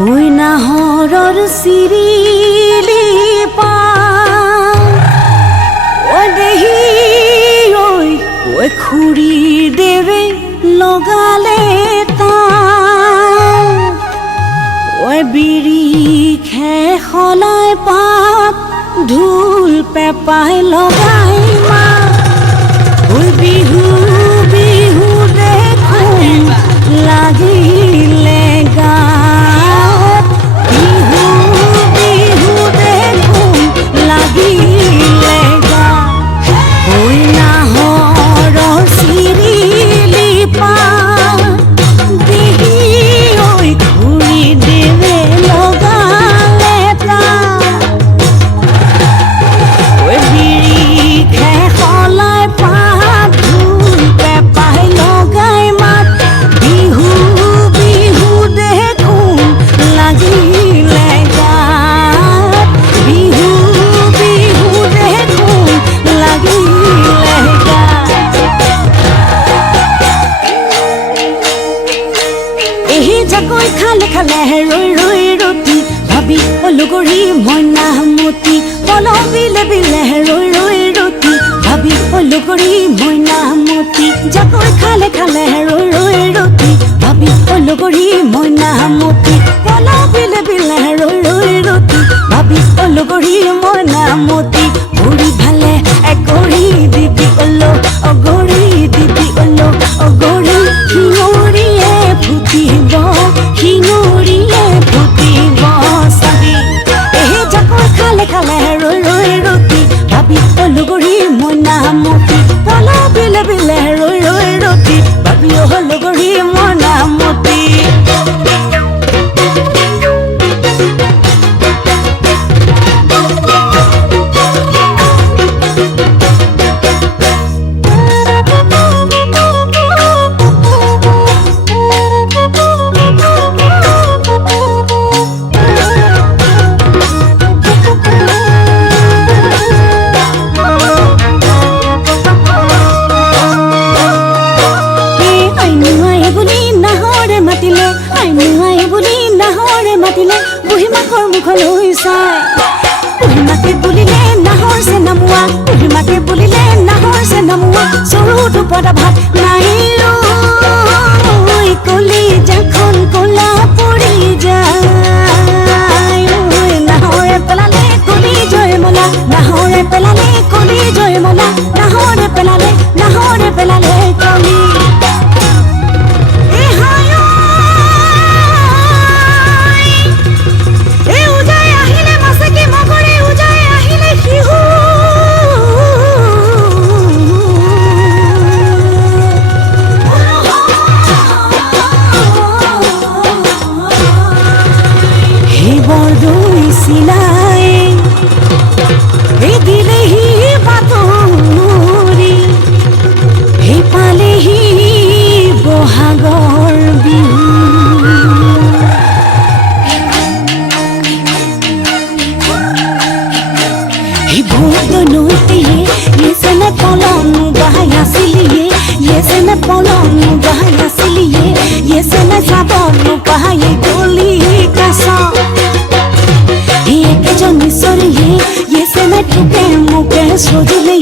ওই নাহৰৰ চিৰিলি পা ঐ দেহি ঐ খুৰী দেৱে লগালে ঐ বিৰি খে সলাই পাত ঢোল পেপাই লগাই মা ঐ বিহু বিহু দেখোন লাগিলে গাত বিহু বিহু দেখোন লাগিলে গাত ঐ নাহৰৰ চিৰিলি পা দেহি ঐ খুৰী দেৱে লগালে ঐ বিৰি খে সলাই পাত ঢোল পেপাই লগাই মাত বিহু বিহু দেখোন লাগিলে গাত বিহু বিহু দেখোন লাগিলে গাত এহি জাকৈ খালে খালে ৰৈ ৰৈ ৰতি ভাবি অলগৰি মইনামতি পলম বিলে বিলে ৰৈ ৰৈ ৰতি ভাবি অলগৰি মইনামতি জাকৈ খালে খালে ৰৈ ৰৈ ৰতি ভাবি অলগৰি মইনামতি পলম বিলে বিলে ৰৈ ৰৈ ৰতি ভাবি অলগৰি মইনামতি ভৰি ভালে একৰি দিবি অগৰি দিবি অগৰি শিঙৰিয়ে ফুটিব শিঙৰিয়ে ফুটিব চাবি এহে জাকৈ খালে খালে ৰৈ ৰৈ ৰতি ভাবি অলগৰি মইনামতি পলম বিলে বিলে ৰৈ ৰৈ ৰতি ভাবি অলগৰি মইনামতি বুঢ়ীমাকৰ মুখলৈ চাই বুঢ়ীমাকে বুলিলে নাহৰ যে নামোৱা বুঢ়ীমাকে বুলিলে নাহৰ যে নামোৱা চৰু দুপদা ভাত নাই কলি যাখন কলা পৰি যায় নাহৰে পেলালে কলি জয় মলা নাহৰে পেলালে কলি জয় মলা নাহৰে পেলালে কলি চিলাই এই দিলেহি বাতৰি এই পালেহি বহাগৰ বিহু এই ভূত নৈতিয়ে ইয়েছেনে পলম বাহাই আছিলিয়ে ইয়েছেনে পলম বাহাই আছিলিয়ে ইয়েছেনে চাবন বাহাই গলি কাছ ये के जो मिसरी ये से मैं ठुके मुके सोचले